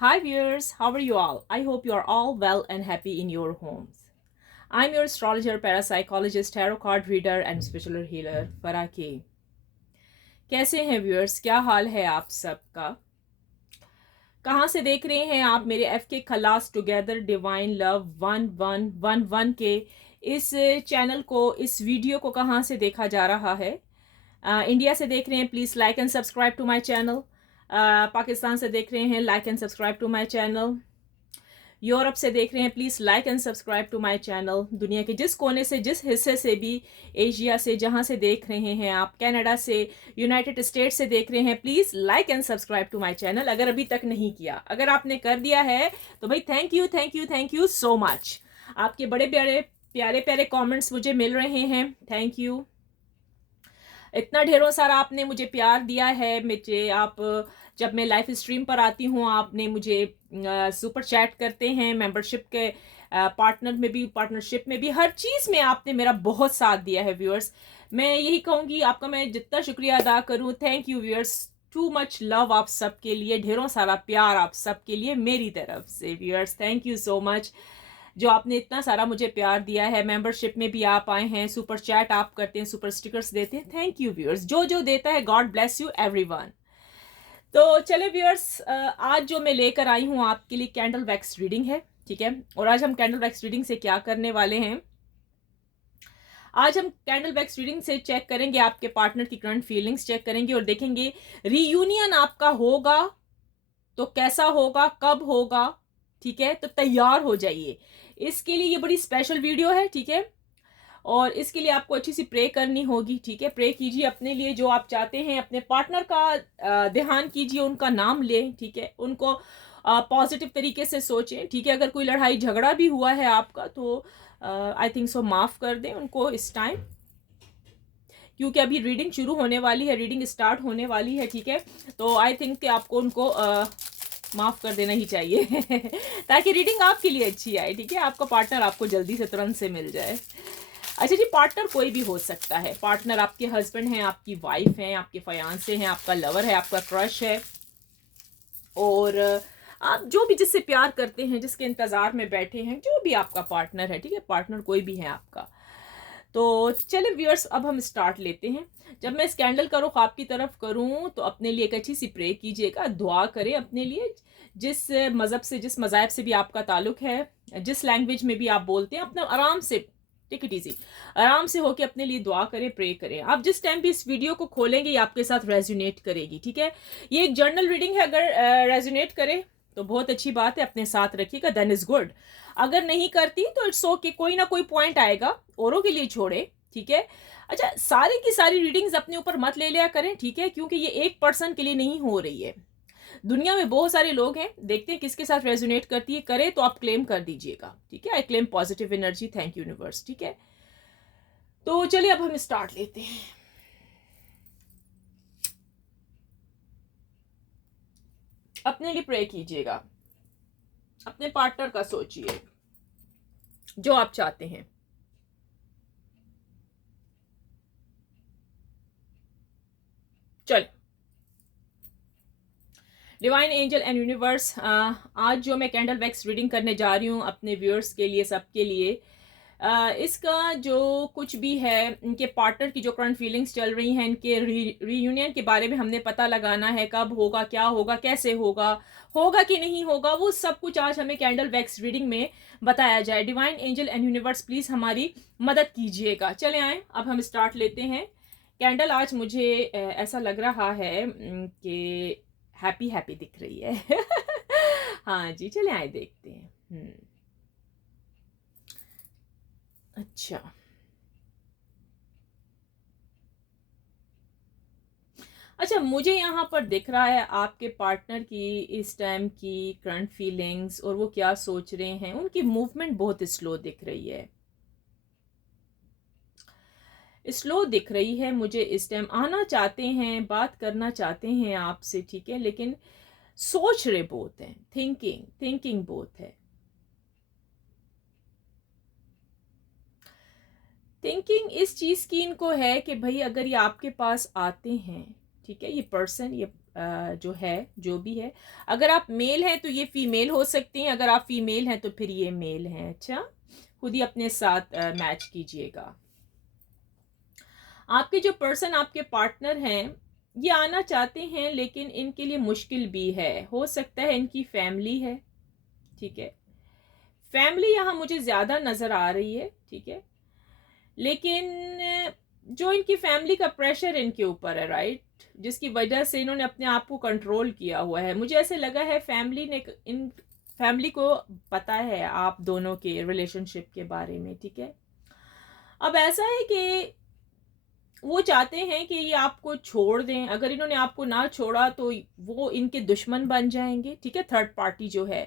Hi viewers, how are you all? I hope you are all well and happy in your homes. I'm your astrologer, parapsychologist, tarot card reader and spiritual healer Farah K. कैसे हैं viewers? क्या हाल है आप सबका? कहाँ से देख रहे हैं आप मेरे एफ के खलास टुगेदर डिवाइन लव 1111 के इस चैनल को, इस वीडियो को कहाँ से देखा जा रहा है? इंडिया से देख रहे हैं, please like and subscribe to my channel. Pakistan से देख रहे हैं, like and subscribe to my channel. Europe से देख रहे हैं, please like and subscribe to my channel. दुनिया के जिस कोने से, जिस हिस्से से भी, एशिया से जहां से देख रहे हैं आप, कनाडा से, यूनाइटेड स्टेट से देख रहे हैं, please like and subscribe to my channel अगर अभी तक नहीं किया। अगर आपने कर दिया है तो भाई thank you thank you thank you so much. आपके बड़े प्यारे प्यारे प्यारे कॉमेंट्स मुझे मिल रहे हैं, थैंक यू। इतना ढेरों सारा आपने मुझे प्यार दिया है। मुझे आप जब मैं लाइव स्ट्रीम पर आती हूँ, आपने मुझे सुपर चैट करते हैं, मेंबरशिप के पार्टनर में भी, पार्टनरशिप में भी, हर चीज़ में आपने मेरा बहुत साथ दिया है व्यूअर्स। मैं यही कहूँगी, आपका मैं जितना शुक्रिया अदा करूँ, thank you viewers. Too much love आप सबके लिए, ढेरों सारा प्यार आप सबके लिए मेरी तरफ से viewers, thank you so much. जो आपने इतना सारा मुझे प्यार दिया है, मेंबरशिप में भी आप आए हैं, सुपर चैट आप करते हैं, सुपर स्टिकर्स देते हैं, थैंक यू व्यूअर्स। जो जो देता है, गॉड ब्लेस यू एवरीवन। तो चले व्यूअर्स, आज जो मैं लेकर आई हूँ आपके लिए कैंडल वैक्स रीडिंग है, ठीक है। और आज हम कैंडल वैक्स रीडिंग से क्या करने वाले हैं? आज हम कैंडल वैक्स रीडिंग से चेक करेंगे आपके पार्टनर की करंट फीलिंग्स चेक करेंगे और देखेंगे रीयूनियन आपका होगा तो कैसा होगा, कब होगा, ठीक है। तो तैयार हो जाइए, इसके लिए ये बड़ी स्पेशल वीडियो है, ठीक है। और इसके लिए आपको अच्छी सी प्रे करनी होगी, ठीक है। प्रे कीजिए अपने लिए, जो आप चाहते हैं, अपने पार्टनर का ध्यान कीजिए, उनका नाम लें, ठीक है। उनको पॉजिटिव तरीके से सोचें, ठीक है। अगर कोई लड़ाई झगड़ा भी हुआ है आपका तो आई थिंक सो माफ़ कर दें उनको इस टाइम, क्योंकि अभी रीडिंग शुरू होने वाली है, रीडिंग स्टार्ट होने वाली है, ठीक है। तो आई थिंक कि आपको उनको माफ़ कर देना ही चाहिए ताकि रीडिंग आपके लिए अच्छी आए, ठीक है। आपका पार्टनर आपको जल्दी से तुरंत से मिल जाए। अच्छा जी, पार्टनर कोई भी हो सकता है। पार्टनर आपके हस्बैंड हैं, आपकी वाइफ हैं, आपके फयांसे हैं, आपका लवर है, आपका क्रश है, और आप जो भी जिससे प्यार करते हैं, जिसके इंतज़ार में बैठे हैं, जो भी आपका पार्टनर है, ठीक है। पार्टनर कोई भी है आपका। तो चले व्यूअर्स, अब हम स्टार्ट लेते हैं। जब मैं इस कैंडल का रुख आपकी तरफ करूं तो अपने लिए एक अच्छी सी प्रे कीजिएगा, दुआ करें अपने लिए। जिस मज़हब से, जिस मज़ाहब से भी आपका ताल्लुक है, जिस लैंग्वेज में भी आप बोलते हैं, अपना आराम से, टेक इट इजी, आराम से होके अपने लिए दुआ करें, प्रे करें। आप जिस टाइम भी इस वीडियो को खोलेंगे, ये आपके साथ रेजोनेट करेगी, ठीक है। ये एक जर्नल रीडिंग है, अगर रेजोनेट करे तो बहुत अच्छी बात है, अपने साथ रखिएगा, देन इज गुड। अगर नहीं करती तो इट्स ओके, कोई ना कोई पॉइंट आएगा, औरों के लिए छोड़े, ठीक है। अच्छा, सारी की सारी रीडिंग्स अपने ऊपर मत ले लिया करें, ठीक है, क्योंकि ये एक पर्सन के लिए नहीं हो रही है। दुनिया में बहुत सारे लोग हैं, देखते हैं किसके साथ रेजोनेट करती है। करे तो आप क्लेम कर दीजिएगा, ठीक है। आई claim positive energy, thank you universe, ठीक है। तो चलिए अब हम स्टार्ट लेते हैं। अपने लिए प्रे कीजिएगा, अपने पार्टनर का सोचिए, जो आप चाहते हैं। चल, डिवाइन एंजल एंड यूनिवर्स, आज जो मैं कैंडल वैक्स रीडिंग करने जा रही हूँ अपने व्यूअर्स के लिए, सबके लिए, इसका जो कुछ भी है, इनके पार्टनर की जो करंट फीलिंग्स चल रही हैं, इनके रीयूनियन के बारे में हमने पता लगाना है, कब होगा, क्या होगा, कैसे होगा, होगा कि नहीं होगा, वो सब कुछ आज हमें कैंडल वैक्स रीडिंग में बताया जाए। Divine angel and universe please हमारी मदद कीजिएगा। चले आए, अब हम स्टार्ट लेते हैं कैंडल। आज मुझे ऐसा लग रहा है कि हैप्पी हैप्पी दिख रही है हाँ जी, चले आए देखते हैं। अच्छा, अच्छा, मुझे यहाँ पर दिख रहा है आपके पार्टनर की इस टाइम की करंट फीलिंग्स, और वो क्या सोच रहे हैं। उनकी मूवमेंट बहुत स्लो दिख रही है, स्लो दिख रही है मुझे इस टाइम। आना चाहते हैं, बात करना चाहते हैं आपसे, ठीक है, लेकिन सोच रहे बहुत हैं, थिंकिंग थिंकिंग बहुत है। थिंकिंग इस चीज़ की इनको है कि भाई अगर ये आपके पास आते हैं, ठीक है। ये पर्सन, ये जो है, जो भी है, अगर आप मेल हैं तो ये फीमेल हो सकती हैं, अगर आप फीमेल हैं तो फिर ये मेल हैं। अच्छा, खुद ही अपने साथ मैच कीजिएगा। आपके जो पर्सन, आपके पार्टनर हैं, ये आना चाहते हैं लेकिन इनके लिए मुश्किल भी है। हो सकता है इनकी फैमिली है, ठीक है। फैमिली यहाँ मुझे ज़्यादा नज़र आ रही है, ठीक है। लेकिन जो इनकी फैमिली का प्रेशर इनके ऊपर है, राइट, जिसकी वजह से इन्होंने अपने आप को कंट्रोल किया हुआ है। मुझे ऐसे लगा है फैमिली ने, इन फैमिली को पता है आप दोनों के रिलेशनशिप के बारे में, ठीक है। अब ऐसा है कि वो चाहते हैं कि ये आपको छोड़ दें। अगर इन्होंने आपको ना छोड़ा तो वो इनके दुश्मन बन जाएंगे, ठीक है। थर्ड पार्टी जो है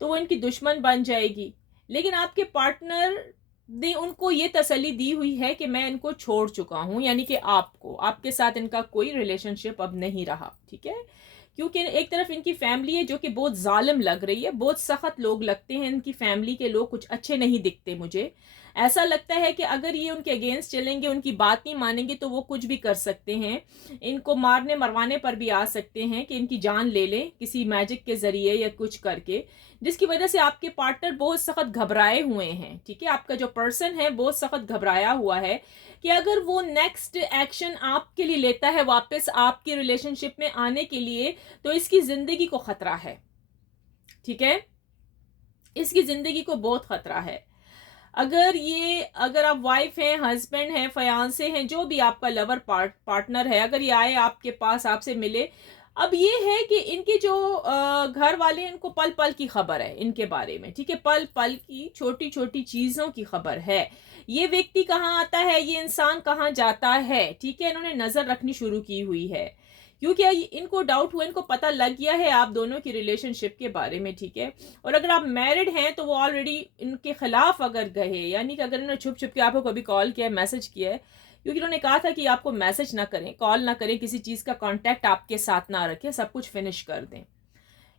तो वो इनकी दुश्मन बन जाएगी। लेकिन आपके पार्टनर ने उनको ये तसल्ली दी हुई है कि मैं इनको छोड़ चुका हूँ, यानी कि आपको, आपके साथ इनका कोई रिलेशनशिप अब नहीं रहा, ठीक है। क्योंकि एक तरफ इनकी फैमिली है जो कि बहुत जालिम लग रही है, बहुत सख्त लोग लगते हैं इनकी फैमिली के लोग, कुछ अच्छे नहीं दिखते मुझे। ऐसा लगता है कि अगर ये उनके अगेंस्ट चलेंगे, उनकी बात नहीं मानेंगे तो वो कुछ भी कर सकते हैं। इनको मारने मरवाने पर भी आ सकते हैं कि इनकी जान ले लें किसी मैजिक के ज़रिए या कुछ करके, जिसकी वजह से आपके पार्टनर बहुत सख्त घबराए हुए हैं, ठीक है। आपका जो पर्सन है बहुत सख्त घबराया हुआ है कि अगर वो नेक्स्ट एक्शन आपके लिए लेता है वापस आपकी रिलेशनशिप में आने के लिए, तो इसकी ज़िंदगी को ख़तरा है, ठीक है। इसकी ज़िंदगी को बहुत ख़तरा है। अगर आप वाइफ हैं, हस्बैंड हैं, फयांसे हैं, जो भी आपका लवर पार्टनर है, अगर ये आए आपके पास, आपसे मिले, अब ये है कि इनके जो घर वाले हैं, इनको पल पल की खबर है इनके बारे में, ठीक है। पल पल की छोटी छोटी चीज़ों की खबर है। ये व्यक्ति कहाँ आता है, ये इंसान कहाँ जाता है, ठीक है। इन्होंने नज़र रखनी शुरू की हुई है क्योंकि इनको डाउट हुआ, इनको पता लग गया है आप दोनों की रिलेशनशिप के बारे में, ठीक है। और अगर आप मैरिड हैं तो वो ऑलरेडी इनके खिलाफ अगर गए, यानी कि अगर इन्होंने छुप छुप के आपको कभी कॉल किया है, मैसेज किया है, क्योंकि उन्होंने कहा था कि आपको मैसेज ना करें, कॉल ना करें, किसी चीज़ का कांटेक्ट आपके साथ ना रखें, सब कुछ फिनिश कर दें।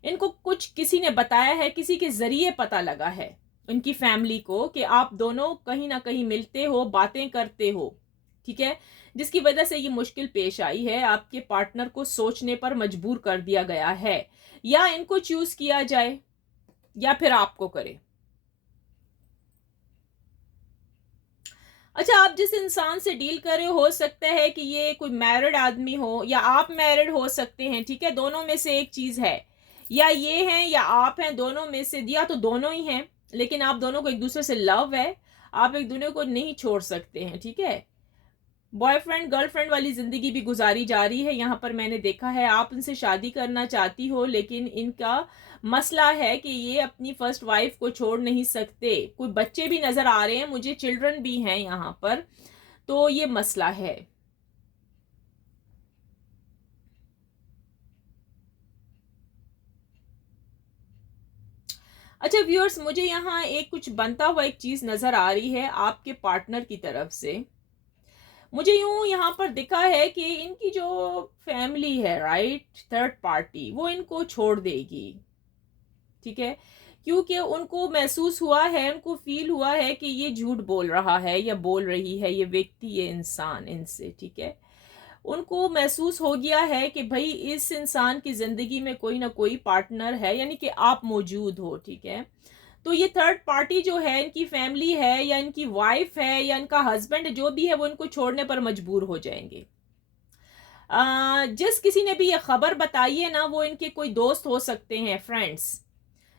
इनको कुछ किसी ने बताया है, किसी के ज़रिए पता लगा है इनकी फैमिली को कि आप दोनों कहीं ना कहीं मिलते हो, बातें करते हो, ठीक है। जिसकी वजह से ये मुश्किल पेश आई है, आपके पार्टनर को सोचने पर मजबूर कर दिया गया है, या इनको चूज किया जाए या फिर आपको करे। अच्छा, आप जिस इंसान से डील कर रहे हो सकता है कि ये कोई मैरिड आदमी हो या आप मैरिड हो सकते हैं, ठीक है। दोनों में से एक चीज है, या ये हैं या आप हैं, दोनों में से, या तो दोनों ही हैं, लेकिन आप दोनों को एक दूसरे से लव है, आप एक दूसरे को नहीं छोड़ सकते हैं, ठीक है। बॉयफ्रेंड गर्लफ्रेंड वाली जिंदगी भी गुजारी जा रही है यहाँ पर, मैंने देखा है। आप उनसे शादी करना चाहती हो लेकिन इनका मसला है कि ये अपनी फर्स्ट वाइफ को छोड़ नहीं सकते। कोई बच्चे भी नजर आ रहे हैं मुझे, चिल्ड्रन भी हैं यहाँ पर, तो ये मसला है। अच्छा व्यूअर्स, मुझे यहाँ एक कुछ बनता हुआ एक चीज नजर आ रही है आपके पार्टनर की तरफ से। मुझे यूं यहाँ पर दिखा है कि इनकी जो फैमिली है, राइट, थर्ड पार्टी, वो इनको छोड़ देगी, ठीक है। क्योंकि उनको महसूस हुआ है, उनको फील हुआ है कि ये झूठ बोल रहा है या बोल रही है, ये व्यक्ति, ये इंसान इनसे, ठीक है। उनको महसूस हो गया है कि भाई इस इंसान की जिंदगी में कोई ना कोई पार्टनर है, यानी कि आप मौजूद हो, ठीक है। तो ये थर्ड पार्टी जो है, इनकी फैमिली है या इनकी वाइफ है या इनका हस्बैंड, जो भी है, वो इनको छोड़ने पर मजबूर हो जाएंगे। जिस किसी ने भी ये खबर बताई है ना, वो इनके कोई दोस्त हो सकते हैं, फ्रेंड्स,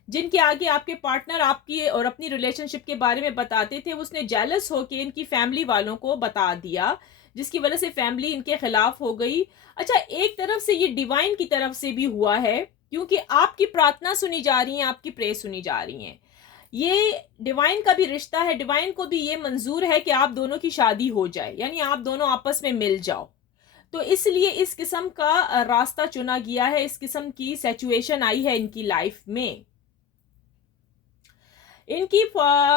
जिनके आगे आपके पार्टनर आपकी और अपनी रिलेशनशिप के बारे में बताते थे, उसने जेलस होके इनकी फैमिली वालों को बता दिया, जिसकी वजह से फैमिली इनके खिलाफ हो गई। अच्छा, एक तरफ से ये डिवाइन की तरफ से भी हुआ है, क्योंकि आपकी प्रार्थना सुनी जा रही है, आपकी प्रे सुनी जा रही है। ये डिवाइन का भी रिश्ता है, डिवाइन को भी ये मंजूर है कि आप दोनों की शादी हो जाए, यानी आप दोनों आपस में मिल जाओ। तो इसलिए इस किस्म का रास्ता चुना गया है, इस किस्म की सिचुएशन आई है इनकी लाइफ में। इनकी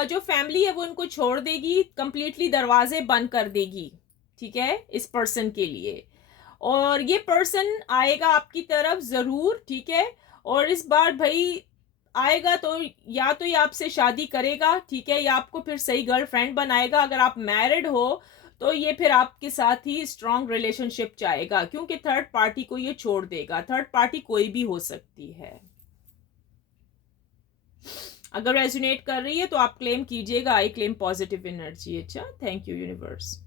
जो फैमिली है वो इनको छोड़ देगी, कंप्लीटली दरवाजे बंद कर देगी, ठीक है, इस पर्सन के लिए। और ये पर्सन आएगा आपकी तरफ जरूर, ठीक है। और इस बार भाई आएगा तो या तो ये आपसे शादी करेगा, ठीक है, या आपको फिर सही गर्लफ्रेंड बनाएगा। अगर आप मैरिड हो तो ये फिर आपके साथ ही स्ट्रॉन्ग रिलेशनशिप चाहेगा, क्योंकि थर्ड पार्टी को ये छोड़ देगा। थर्ड पार्टी कोई भी हो सकती है। अगर रेजोनेट कर रही है तो आप क्लेम कीजिएगा, आई क्लेम पॉजिटिव एनर्जी। अच्छा, थैंक यू यूनिवर्स।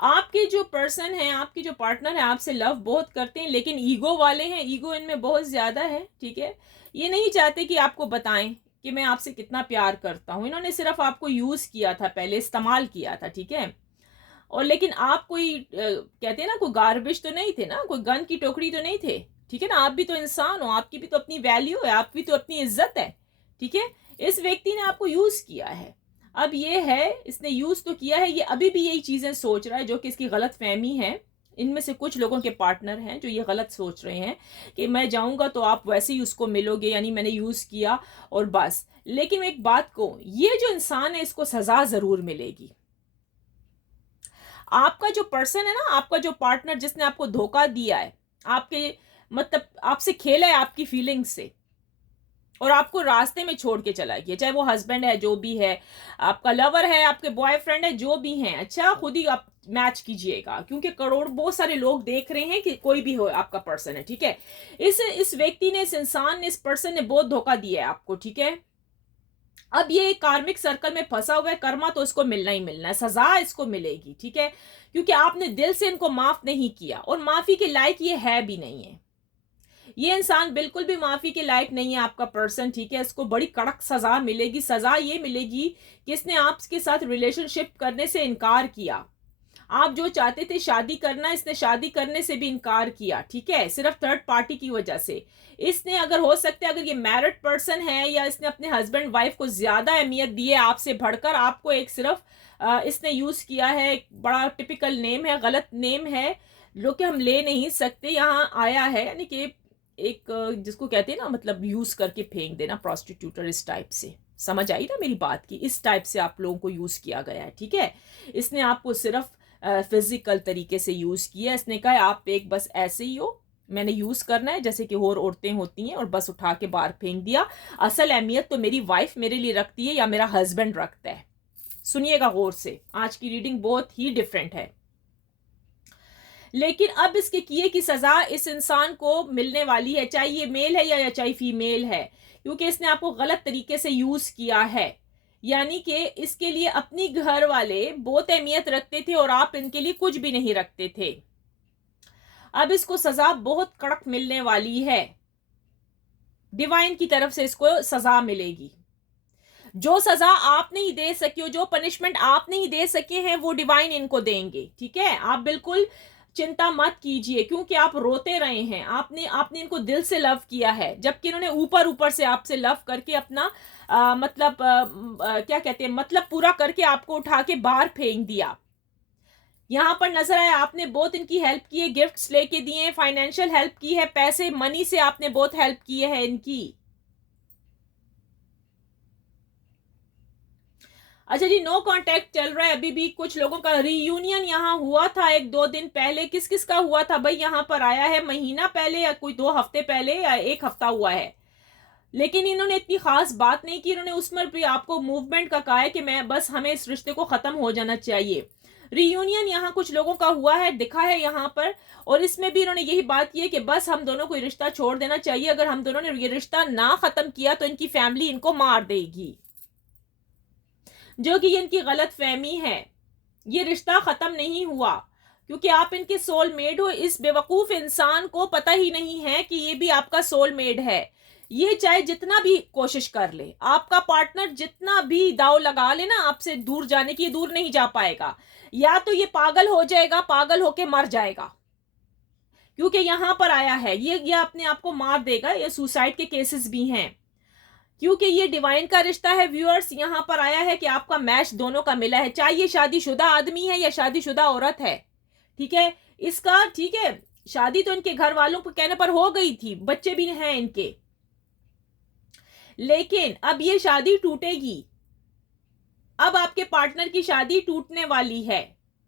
आपके जो पर्सन है, आपके जो पार्टनर है, आपसे लव बहुत करते हैं, लेकिन ईगो वाले हैं, ईगो इनमें बहुत ज्यादा है। ठीक है, ये नहीं चाहते कि आपको बताएं कि मैं आपसे कितना प्यार करता हूं। इन्होंने सिर्फ आपको यूज किया था, पहले इस्तेमाल किया था। ठीक है, और लेकिन आप कोई कहते हैं ना, कोई गार्बेज तो नहीं थे ना, कोई गन की टोकरी तो नहीं थे। ठीक है ना, आप भी तो इंसान हो, आपकी भी तो अपनी वैल्यू है, आपकी तो अपनी इज्जत है। ठीक है, इस व्यक्ति ने आपको यूज किया है। अब ये है, इसने यूज तो किया है, ये अभी भी यही चीजें सोच रहा है, जो कि इसकी गलत फहमी है। इनमें से कुछ लोगों के पार्टनर हैं जो ये गलत सोच रहे हैं कि मैं जाऊंगा तो आप वैसे ही उसको मिलोगे, यानी मैंने यूज किया और बस। लेकिन एक बात को, ये जो इंसान है इसको सजा जरूर मिलेगी। आपका जो पर्सन है ना, आपका जो पार्टनर जिसने आपको धोखा दिया है, आपके मतलब आपसे खेला है आपकी फीलिंग्स से, और आपको रास्ते में छोड़ के चला गया, चाहे वो हस्बैंड है, जो भी है, आपका लवर है, आपके बॉयफ्रेंड है, जो भी है। अच्छा, खुद ही आप मैच कीजिएगा, क्योंकि करोड़ बहुत सारे लोग देख रहे हैं कि कोई भी हो आपका पर्सन है। ठीक है, इस व्यक्ति ने, इस इंसान ने, इस पर्सन ने बहुत धोखा दिया है आपको। ठीक है, अब ये कार्मिक सर्कल में फंसा हुआ है, कर्मा तो इसको मिलना ही मिलना है, सजा इसको मिलेगी। ठीक है, क्योंकि आपने दिल से इनको माफ नहीं किया, और माफी के लायक ये है भी नहीं है। ये इंसान बिल्कुल भी माफी के लायक नहीं है, आपका पर्सन। ठीक है, इसको बड़ी कड़क सजा मिलेगी। सजा ये मिलेगी कि इसने आपके साथ रिलेशनशिप करने से इनकार किया। आप जो चाहते थे शादी करना, इसने शादी करने से भी इनकार किया। ठीक है, सिर्फ थर्ड पार्टी की वजह से। इसने, अगर हो सकता है, अगर ये मैरिड पर्सन है, या इसने अपने हस्बैंड वाइफ को ज्यादा अहमियत दी है आपसे बढ़कर, आपको एक सिर्फ इसने यूज किया है। एक बड़ा टिपिकल नेम है, गलत नेम है, जो कि हम ले नहीं सकते। यहाँ आया है, यानी कि एक जिसको कहते हैं ना, मतलब यूज करके फेंक देना, प्रोस्टिट्यूटर, इस टाइप से। समझ आई ना मेरी बात की? इस टाइप से आप लोगों को यूज किया गया है। ठीक है, इसने आपको सिर्फ फिजिकल तरीके से यूज किया। इसने कहा आप एक बस ऐसे ही हो, मैंने यूज करना है जैसे कि और औरतें होती हैं, और बस उठा के बाहर फेंक दिया। असल अहमियत तो मेरी वाइफ मेरे लिए रखती है, या मेरा हस्बैंड रखता है। सुनिएगा गौर से, आज की रीडिंग बहुत ही डिफरेंट है। लेकिन अब इसके किए की सजा इस इंसान को मिलने वाली है, चाहे ये मेल है या चाहे फीमेल है, क्योंकि इसने आपको गलत तरीके से यूज किया है। यानी कि इसके लिए अपनी घर वाले बहुत अहमियत रखते थे, और आप इनके लिए कुछ भी नहीं रखते थे। अब इसको सजा बहुत कड़क मिलने वाली है, डिवाइन की तरफ से इसको सजा मिलेगी। जो सजा आप नहीं दे सके हो, जो पनिशमेंट आप नहीं दे सके हैं, वो डिवाइन इनको देंगे। ठीक है, आप बिल्कुल चिंता मत कीजिए, क्योंकि आप रोते रहे हैं, आपने इनको दिल से लव किया है, जबकि इन्होंने ऊपर ऊपर से आपसे लव करके अपना मतलब क्या कहते हैं, मतलब पूरा करके आपको उठा के बाहर फेंक दिया। यहां पर नजर आया, आपने बहुत इनकी हेल्प की है, गिफ्ट्स लेके दिए, फाइनेंशियल हेल्प की है, पैसे मनी से आपने बहुत हेल्प की है इनकी। अच्छा जी, नो कांटेक्ट चल रहा है अभी भी। कुछ लोगों का रीयूनियन यहाँ हुआ था 1-2 दिन पहले। किस किस का हुआ था भाई? यहाँ पर आया है महीना पहले, या कोई 2 हफ्ते पहले, या 1 हफ्ता हुआ है। लेकिन इन्होंने इतनी खास बात नहीं की। इन्होंने उसमें भी आपको मूवमेंट का कहा है कि मैं बस, हमें इस रिश्ते को खत्म हो जाना चाहिए। रीयूनियन यहाँ कुछ लोगों का हुआ है, दिखा है यहाँ पर, और इसमें भी इन्होंने यही बात की है कि बस हम दोनों को ये रिश्ता छोड़ देना चाहिए। अगर हम दोनों ने ये रिश्ता ना खत्म किया तो इनकी फैमिली इनको मार देगी, जो कि इनकी गलत फहमी है। ये रिश्ता खत्म नहीं हुआ, क्योंकि आप इनके सोलमेट हो। इस बेवकूफ इंसान को पता ही नहीं है कि ये भी आपका सोलमेट है। ये चाहे जितना भी कोशिश कर ले, आपका पार्टनर जितना भी दाव लगा ले ना आपसे दूर जाने की, ये दूर नहीं जा पाएगा। या तो ये पागल हो जाएगा, पागल होके मर जाएगा, क्योंकि यहां पर आया है ये अपने आप को मार देगा। ये सुसाइड के केसेस भी हैं, क्योंकि ये डिवाइन का रिश्ता है। व्यूअर्स, यहां पर आया है कि आपका मैच दोनों का मिला है, चाहे ये शादीशुदा आदमी है या शादीशुदा औरत है। ठीक है, इसका ठीक है, शादी तो इनके घर वालों के कहने पर हो गई थी, बच्चे भी हैं इनके, लेकिन अब ये शादी टूटेगी। अब आपके पार्टनर की शादी टूटने वाली है।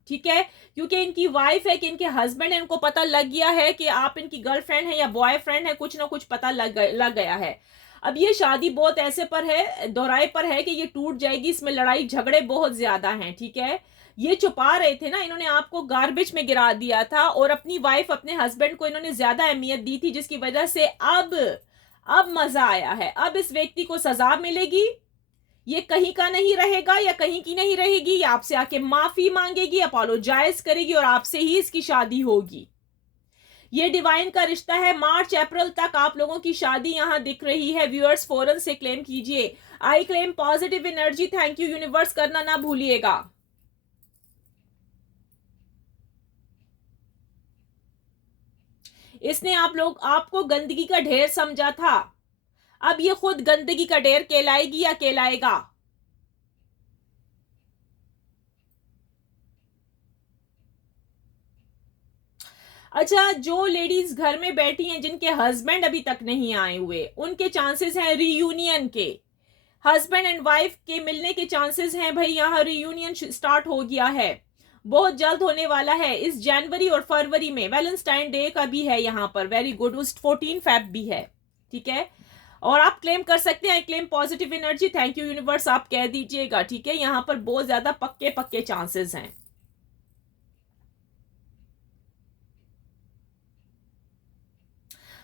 ठीक है, क्योंकि इनकी वाइफ है कि इनके हस्बैंड है, इनको पता लग गया है कि आप इनकी गर्लफ्रेंड है या बॉयफ्रेंड है, कुछ ना कुछ पता लग गया है। अब ये शादी बहुत ऐसे पर है, दोहराए पर है कि ये टूट जाएगी, इसमें लड़ाई झगड़े बहुत ज्यादा हैं, ठीक है। ये छुपा रहे थे ना, इन्होंने आपको गार्बेज में गिरा दिया था और अपनी वाइफ अपने हस्बैंड को इन्होंने ज्यादा अहमियत दी थी, जिसकी वजह से अब मजा आया है। अब इस व्यक्ति को सजा मिलेगी, ये कहीं का नहीं रहेगा या कहीं की नहीं रहेगी, ये आपसे आके माफी मांगेगी, अपोलोजाइज करेगी और आपसे ही इसकी शादी होगी। ये डिवाइन का रिश्ता है। मार्च अप्रैल तक आप लोगों की शादी यहां दिख रही है। व्यूअर्स फौरन से क्लेम कीजिए। आई claim positive energy, thank you universe करना ना भूलिएगा। इसने आपको गंदगी का ढेर समझा था, अब ये खुद गंदगी का ढेर कहलाएगी या कहलाएगा। अच्छा, जो लेडीज घर में बैठी हैं जिनके हस्बैंड अभी तक नहीं आए हुए, उनके चांसेस हैं रीयूनियन के। हस्बैंड एंड वाइफ के मिलने के चांसेस हैं भाई, यहाँ रीयूनियन स्टार्ट हो गया है, बहुत जल्द होने वाला है इस जनवरी और फरवरी में। वैलेंटाइन डे का भी है यहाँ पर, वेरी गुड, उस 14 फेब भी है, ठीक है। और आप क्लेम कर सकते हैं, claim positive energy, thank you universe आप कह दीजिएगा, ठीक है। यहाँ पर बहुत ज्यादा पक्के पक्के चांसेस हैं।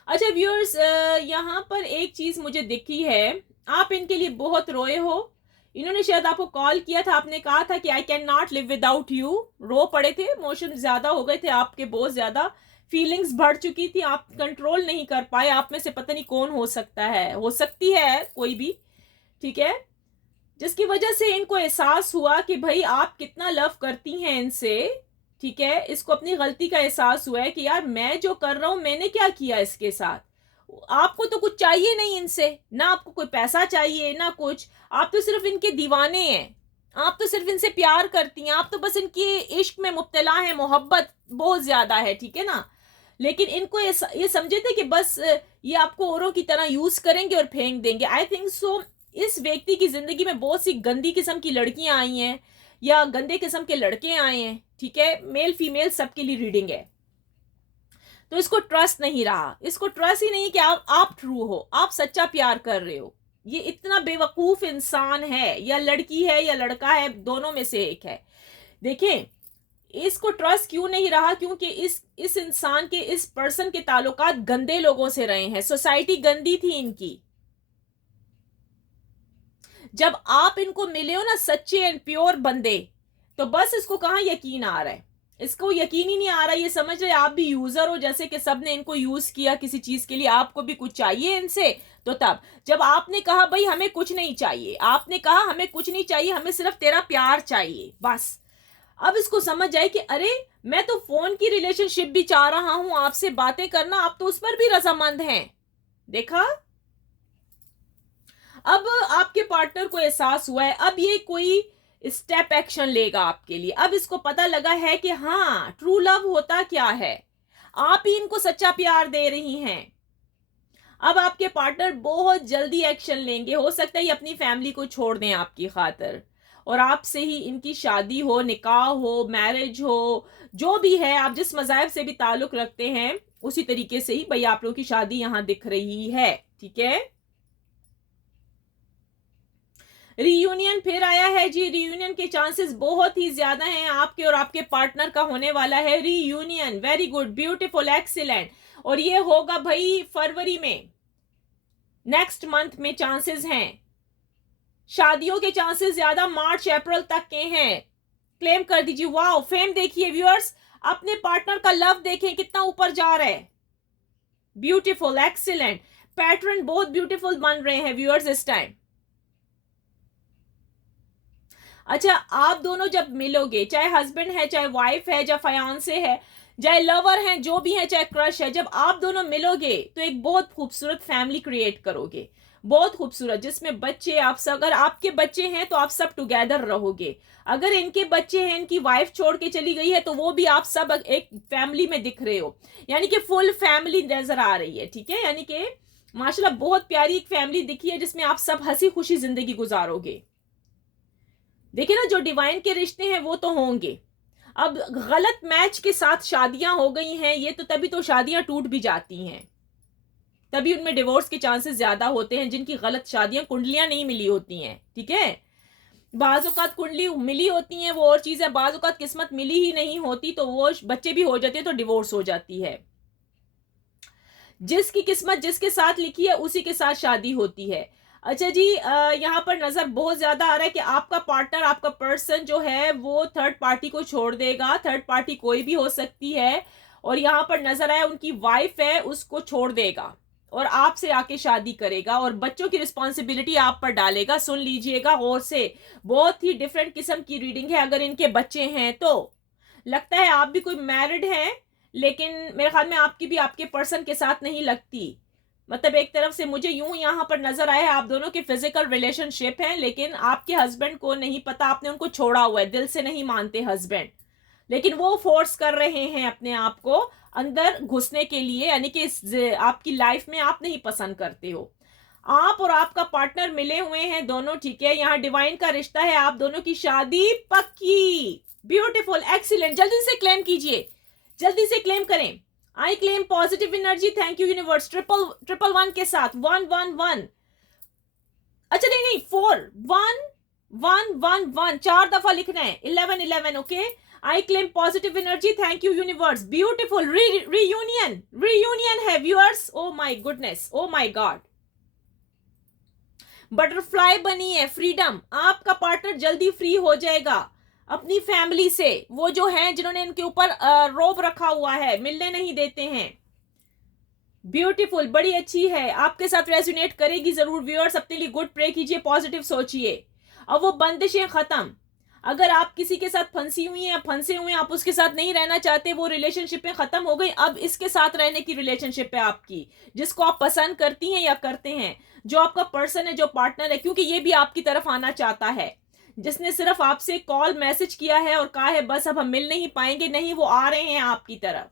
अच्छा व्यूअर्स, यहाँ पर एक चीज मुझे दिखी है, आप इनके लिए बहुत रोए हो। इन्होंने शायद आपको कॉल किया था, आपने कहा था कि I can not live without you, रो पड़े थे, इमोशन ज्यादा हो गए थे आपके, बहुत ज्यादा फीलिंग्स बढ़ चुकी थी, आप कंट्रोल नहीं कर पाए। आप में से पता नहीं कौन हो सकता है, हो सकती है कोई भी, ठीक है, जिसकी वजह से इनको एहसास हुआ कि भाई आप कितना लव करती हैं इनसे, ठीक है। इसको अपनी गलती का एहसास हुआ है कि यार मैं जो कर रहा हूं, मैंने क्या किया इसके साथ। आपको तो कुछ चाहिए नहीं इनसे, ना आपको कोई पैसा चाहिए ना कुछ, आप तो सिर्फ इनके दीवाने हैं, आप तो सिर्फ इनसे प्यार करती हैं, आप तो बस इनके इश्क में मुब्तला हैं, मोहब्बत बहुत ज्यादा है, ठीक है ना। लेकिन इनको ये समझे थे कि बस ये आपको औरों की तरह यूज करेंगे और फेंक देंगे। आई थिंक सो इस व्यक्ति की जिंदगी में बहुत सी गंदी किस्म की लड़कियां आई हैं या गंदे किस्म के लड़के आए हैं, ठीक है, मेल फीमेल सबके लिए रीडिंग है। तो इसको ट्रस्ट नहीं रहा, इसको ट्रस्ट ही नहीं कि आप ट्रू हो, आप सच्चा प्यार कर रहे हो। ये इतना बेवकूफ इंसान है, या लड़की है या लड़का है, दोनों में से एक है। देखें, इसको ट्रस्ट क्यों नहीं रहा, क्योंकि इस इंसान के, इस पर्सन के ताल्लुकात गंदे लोगों से रहे हैं, सोसाइटी गंदी थी इनकी। जब आप इनको मिले हो ना सच्चे एंड प्योर बंदे, तो बस इसको कहां यकीन आ रहा है, इसको यकीन ही नहीं आ रहा, ये समझ रहे आप भी यूजर हो, जैसे कि सबने इनको यूज किया किसी चीज के लिए, आपको भी कुछ चाहिए इनसे। तो तब जब आपने कहा भाई हमें कुछ नहीं चाहिए, आपने कहा हमें कुछ नहीं चाहिए, हमें सिर्फ तेरा प्यार चाहिए बस, अब इसको समझ जाए कि अरे मैं तो फोन की रिलेशनशिप भी चाह रहा हूं, आपसे बातें करना, आप तो उस पर भी रजामंद हैं। देखा, अब आपके पार्टनर को एहसास हुआ है, अब ये कोई स्टेप एक्शन लेगा आपके लिए। अब इसको पता लगा है कि हाँ ट्रू लव होता क्या है, आप ही इनको सच्चा प्यार दे रही हैं। अब आपके पार्टनर बहुत जल्दी एक्शन लेंगे, हो सकता है ये अपनी फैमिली को छोड़ दें आपकी खातिर, और आपसे ही इनकी शादी हो, निकाह हो, मैरिज हो, जो भी है, आप जिस मज़हब से भी ताल्लुक रखते हैं उसी तरीके से ही भाई आप लोगों की शादी यहां दिख रही है, ठीक है। रीयूनियन फिर आया है जी, रीयूनियन के चांसेस बहुत ही ज्यादा हैं, आपके और आपके पार्टनर का होने वाला है reunion. Very good, beautiful, excellent. और ये होगा भाई फरवरी में, नेक्स्ट मंथ में चांसेस हैं। शादियों के चांसेस ज्यादा मार्च अप्रैल तक के हैं। क्लेम कर दीजिए। वाओ, फेम देखिए व्यूअर्स, अपने पार्टनर का लव देखें कितना ऊपर जा रहा है, ब्यूटीफुल, एक्सीलेंट। पैटर्न बहुत ब्यूटीफुल बन रहे हैं व्यूअर्स इस टाइम। अच्छा, आप दोनों जब मिलोगे, चाहे हस्बैंड है, चाहे वाइफ है, चाहे फयांसे है, चाहे लवर है, जो भी है, चाहे क्रश है, जब आप दोनों मिलोगे तो एक बहुत खूबसूरत फैमिली क्रिएट करोगे, बहुत खूबसूरत, जिसमें बच्चे, आप सब, अगर आपके बच्चे हैं तो आप सब टुगेदर रहोगे, अगर इनके बच्चे हैं, इनकी वाइफ छोड़ के चली गई है तो वो भी आप सब एक फैमिली में दिख रहे हो, यानी कि फुल फैमिली नजर आ रही है, ठीक है। यानी कि माशाल्लाह बहुत प्यारी एक फैमिली दिखी है जिसमें आप सब हंसी खुशी जिंदगी गुजारोगे। देखिए ना, जो डिवाइन के रिश्ते हैं वो तो होंगे। अब गलत मैच के साथ शादियां हो गई हैं, ये तो तभी तो शादियां टूट भी जाती हैं। तभी उनमें डिवोर्स के चांसेस ज्यादा होते हैं, जिनकी गलत शादियां, कुंडलियां नहीं मिली होती हैं, ठीक है। बाज़-औक़ात कुंडली मिली होती हैं वो और चीज़ है, बाज़-औक़ात किस्मत मिली ही नहीं होती तो वो बच्चे भी हो जाते हैं तो डिवोर्स हो जाती है। जिसकी किस्मत जिसके साथ लिखी है उसी के साथ शादी होती है। अच्छा जी, यहाँ पर नज़र बहुत ज़्यादा आ रहा है कि आपका पार्टनर, आपका पर्सन जो है वो थर्ड पार्टी को छोड़ देगा। थर्ड पार्टी कोई भी हो सकती है और यहाँ पर नज़र आया उनकी वाइफ है, उसको छोड़ देगा और आपसे आके शादी करेगा और बच्चों की रिस्पॉन्सिबिलिटी आप पर डालेगा। सुन लीजिएगा गौर से, बहुत ही डिफरेंट किस्म की रीडिंग है। अगर इनके बच्चे हैं तो लगता है आप भी कोई मैरिड हैं, लेकिन मेरे ख्याल में आपकी भी आपके पर्सन के साथ नहीं लगती। मतलब एक तरफ से मुझे यूं यहाँ पर नजर आया है आप दोनों की फिजिकल रिलेशनशिप है, लेकिन आपके हस्बैंड को नहीं पता, आपने उनको छोड़ा हुआ है, दिल से नहीं मानते हस्बैंड, लेकिन वो फोर्स कर रहे हैं अपने आप को अंदर घुसने के लिए, यानी कि आपकी लाइफ में आप नहीं पसंद करते हो। आप और आपका पार्टनर मिले हुए हैं दोनों, ठीक है, यहाँ डिवाइन का रिश्ता है, आप दोनों की शादी पक्की। ब्यूटीफुल, एक्सीलेंट, जल्दी से क्लेम कीजिए, जल्दी से क्लेम करें। आई claim positive energy, thank you universe. Triple triple one के साथ 111, अच्छा नहीं नहीं 4111, 4 दफा लिखना है, 1111, okay. I claim positive energy, thank you universe. Beautiful, reunion, reunion है viewers, oh my goodness, oh my God. Butterfly बनी है, फ्रीडम, आपका पार्टनर जल्दी फ्री हो जाएगा अपनी फैमिली से, वो जो हैं जिन्होंने इनके ऊपर रोब रखा हुआ है, मिलने नहीं देते हैं। ब्यूटीफुल, बड़ी अच्छी है, आपके साथ रेजोनेट करेगी जरूर व्यूअर्स। अपने लिए गुड प्रे कीजिए, पॉजिटिव सोचिए। अब वो बंदिशें खत्म, अगर आप किसी के साथ फंसी हुई हैं, फंसे हुए हैं, आप उसके साथ नहीं रहना चाहते, वो रिलेशनशिपें खत्म हो गई, अब इसके साथ रहने की रिलेशनशिप है आपकी, जिसको आप पसंद करती हैं या करते हैं, जो आपका पर्सन है, जो पार्टनर है, क्योंकि ये भी आपकी तरफ आना चाहता है, जिसने सिर्फ आपसे कॉल मैसेज किया है और कहा है बस अब हम मिल नहीं पाएंगे, नहीं, वो आ रहे हैं आपकी तरफ,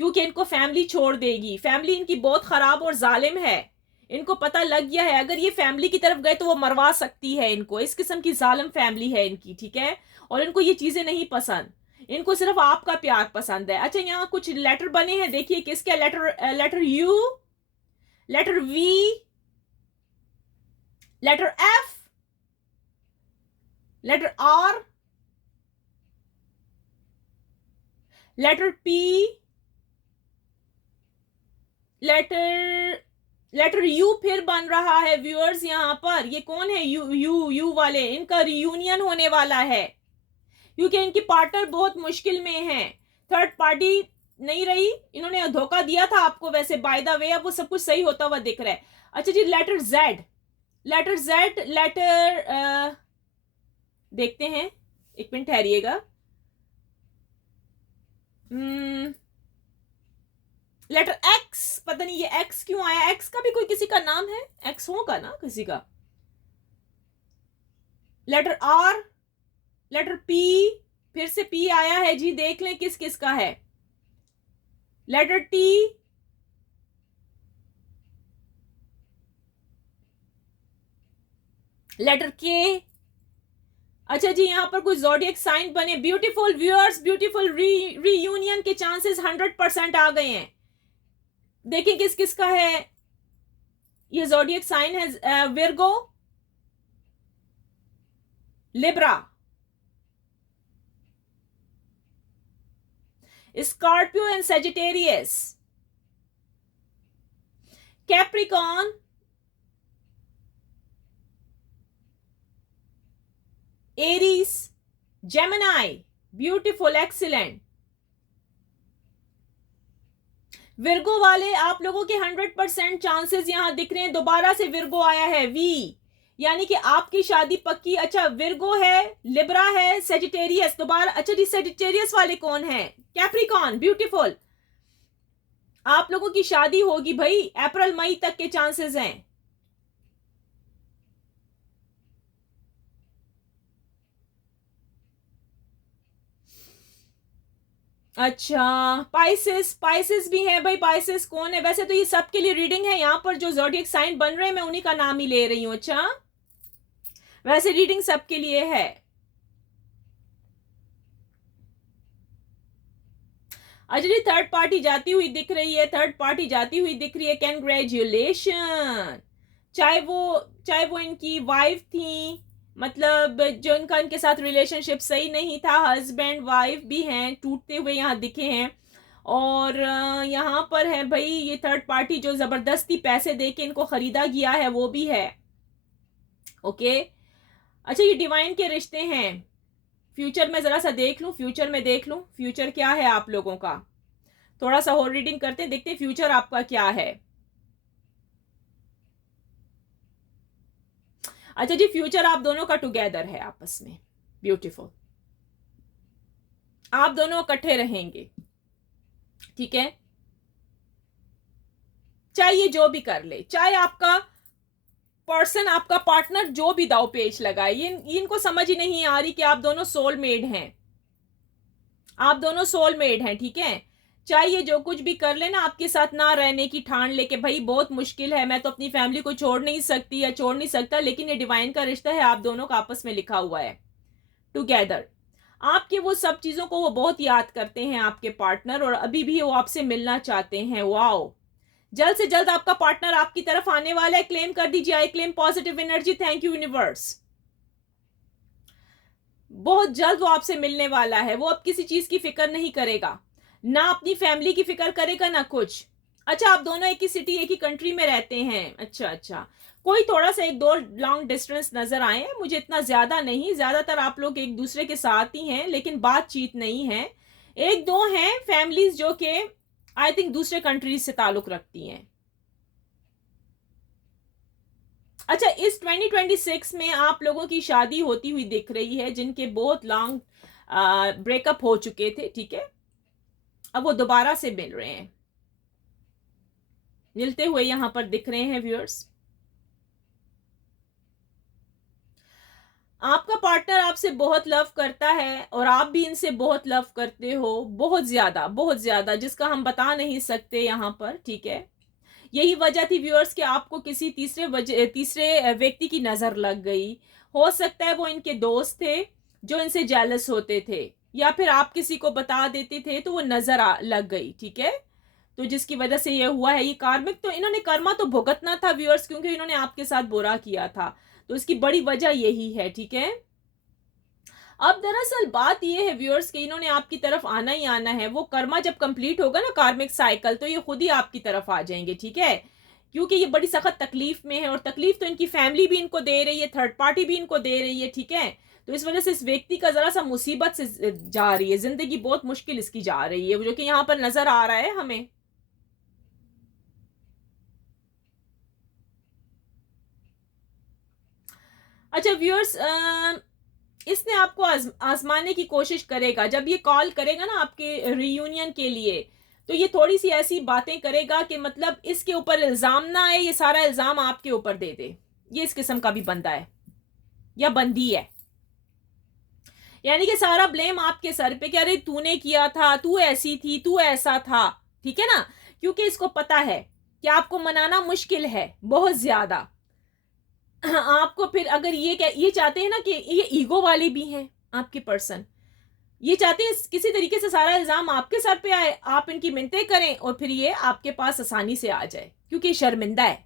क्योंकि इनको फैमिली छोड़ देगी। फैमिली इनकी बहुत खराब और जालिम है, इनको पता लग गया है, अगर ये फैमिली की तरफ गए तो वो मरवा सकती है इनको, इस किस्म की जालिम फैमिली है इनकी, ठीक है। और इनको ये चीजें नहीं पसंद, इनको सिर्फ आपका प्यार पसंद है। अच्छा, यहाँ कुछ लेटर बने हैं, देखिए किसके letter, letter U, letter V, letter F, letter R, letter P, letter U फिर बन रहा है व्यूअर्स। यहाँ पर ये कौन है, यू वाले, इनका रियूनियन होने वाला है, क्योंकि इनकी पार्टनर बहुत मुश्किल में है, थर्ड पार्टी नहीं रही, इन्होंने धोखा दिया था आपको वैसे, बाय द वे अब वो सब कुछ सही होता हुआ दिख रहा है। अच्छा जी, letter Z, letter Z, letter देखते हैं, एक मिनट ठहरिएगा। लेटर एक्स, पता नहीं ये एक्स क्यों आया, एक्स का भी कोई किसी का नाम है, एक्स होगा ना किसी का। लेटर आर, लेटर पी, फिर से पी आया है जी, देख लें किस किस का है। लेटर टी, लेटर के। अच्छा जी, यहां पर कुछ ज़ोडिएक साइन बने, ब्यूटीफुल व्यूअर्स, ब्यूटीफुल, रीयूनियन के चांसेस 100% आ गए हैं। देखिए किस किस का है, ये ज़ोडिएक साइन है, Virgo, Libra, Scorpio and Sagittarius, Capricorn, Aries, Gemini, beautiful, excellent. Virgo वाले आप लोगों के 100% चांसेस यहां दिख रहे हैं, दोबारा से विर्गो आया है, वी, यानी कि आपकी शादी पक्की। अच्छा, विर्गो है, लिब्रा है, सेजिटेरियस दोबारा। अच्छा जी, सेजिटेरियस वाले कौन है, कैप्रिकॉन, ब्यूटीफुल, आप लोगों की शादी होगी भाई, अप्रैल मई तक के चांसेस हैं। अच्छा, पाइसेस, पाइसेस भी है भाई, पाइसेस कौन है, वैसे तो ये सबके लिए रीडिंग है, यहाँ पर जो ज़ोडिएक साइन बन रहे हैं मैं उन्हीं का नाम ही ले रही हूँ। अच्छा, वैसे रीडिंग सबके लिए है। अच्छा जी, थर्ड पार्टी जाती हुई दिख रही है, थर्ड पार्टी जाती हुई दिख रही है, कैंग्रेचुलेशन। चाहे वो इनकी वाइफ थी, मतलब जो इनके साथ रिलेशनशिप सही नहीं था, हस्बैंड वाइफ भी हैं, टूटते हुए यहाँ दिखे हैं। और यहाँ पर है भाई ये थर्ड पार्टी जो जबरदस्ती पैसे दे के इनको खरीदा गया है, वो भी है। ओके। अच्छा, ये डिवाइन के रिश्ते हैं। फ्यूचर में जरा सा देख लूं, फ्यूचर में देख लूं, फ्यूचर क्या है आप लोगों का। थोड़ा सा और रीडिंग करते हैं, देखते हैं फ्यूचर आपका क्या है। अच्छा जी, फ्यूचर आप दोनों का टुगेदर है आपस में, ब्यूटीफुल। आप दोनों इकट्ठे रहेंगे, ठीक है। चाहे ये जो भी कर ले, चाहे आपका पर्सन, आपका पार्टनर जो भी दाव पेच लगाए, ये इनको समझ ही नहीं आ रही कि आप दोनों सोलमेट हैं, आप दोनों सोलमेट हैं, ठीक है। चाहे ये जो कुछ भी कर लेना, आपके साथ ना रहने की ठान लेके, भाई बहुत मुश्किल है, मैं तो अपनी फैमिली को छोड़ नहीं सकती या छोड़ नहीं सकता, लेकिन ये डिवाइन का रिश्ता है, आप दोनों का आपस में लिखा हुआ है टुगेदर। आपके वो सब चीजों को वो बहुत याद करते हैं आपके पार्टनर, और अभी भी वो आपसे मिलना चाहते हैं। वाओ, जल्द से जल्द आपका पार्टनर आपकी तरफ आने वाला है। क्लेम कर दीजिए, आई claim positive energy, thank you universe. बहुत जल्द वो आपसे मिलने वाला है। वो अब किसी चीज की फिक्र नहीं करेगा, ना अपनी फैमिली की फिक्र करेगा ना कुछ। अच्छा, आप दोनों एक ही सिटी, एक ही कंट्री में रहते हैं। अच्छा अच्छा, कोई थोड़ा सा एक दो लॉन्ग डिस्टेंस नजर आए हैं मुझे, इतना ज्यादा नहीं, ज्यादातर आप लोग एक दूसरे के साथ ही हैं, लेकिन बातचीत नहीं है। एक दो हैं फैमिलीज जो कि आई थिंक दूसरे कंट्रीज से ताल्लुक रखती हैं। अच्छा, इस 2026 में आप लोगों की शादी होती हुई दिख रही है, जिनके बहुत लॉन्ग ब्रेकअप हो चुके थे, ठीक है। अब वो दोबारा से मिल रहे हैं, मिलते हुए यहां पर दिख रहे हैं व्यूअर्स। आपका पार्टनर आपसे बहुत लव करता है और आप भी इनसे बहुत लव करते हो, बहुत ज्यादा, जिसका हम बता नहीं सकते यहाँ पर, ठीक है। यही वजह थी व्यूअर्स कि आपको किसी तीसरे व्यक्ति की नजर लग गई। हो सकता है वो इनके दोस्त थे जो इनसे जेलस होते थे, या फिर आप किसी को बता देते थे तो वो नजर लग गई, ठीक है। तो जिसकी वजह से ये हुआ है, ये कार्मिक, तो इन्होंने कर्मा तो भुगतना था व्यूअर्स, क्योंकि इन्होंने आपके साथ बुरा किया था, तो इसकी बड़ी वजह यही है, ठीक है। अब दरअसल बात ये है व्यूअर्स कि इन्होंने आपकी तरफ आना ही आना है। वो कर्मा जब कंप्लीट होगा ना, कार्मिक साइकिल, तो ये खुद ही आपकी तरफ आ जाएंगे, ठीक है। क्योंकि ये बड़ी सख्त तकलीफ में है, और तकलीफ तो इनकी फैमिली भी इनको दे रही है, थर्ड पार्टी भी इनको दे रही है, ठीक है। तो इस वजह से इस व्यक्ति का जरा सा मुसीबत से जा रही है जिंदगी, बहुत मुश्किल इसकी जा रही है, जो कि यहाँ पर नजर आ रहा है हमें। अच्छा व्यूअर्स, इसने आपको आजमाने की कोशिश करेगा। जब ये कॉल करेगा ना आपके रियूनियन के लिए, तो ये थोड़ी सी ऐसी बातें करेगा कि मतलब इसके ऊपर इल्जाम ना आए, ये सारा इल्जाम आपके ऊपर दे दे। ये इस किस्म का भी बंदा है या बंदी है, यानी कि सारा ब्लेम आपके सर पे कि अरे तूने किया था, तू ऐसी थी, तू ऐसा था, ठीक है ना। क्योंकि इसको पता है कि आपको मनाना मुश्किल है बहुत ज्यादा। आपको फिर अगर ये चाहते हैं ना कि ये ईगो वाले भी हैं आपके पर्सन, ये चाहते हैं किसी तरीके से सारा इल्जाम आपके सर पे आए, आप इनकी मिन्नतें करें और फिर ये आपके पास आसानी से आ जाए, क्योंकि शर्मिंदा है।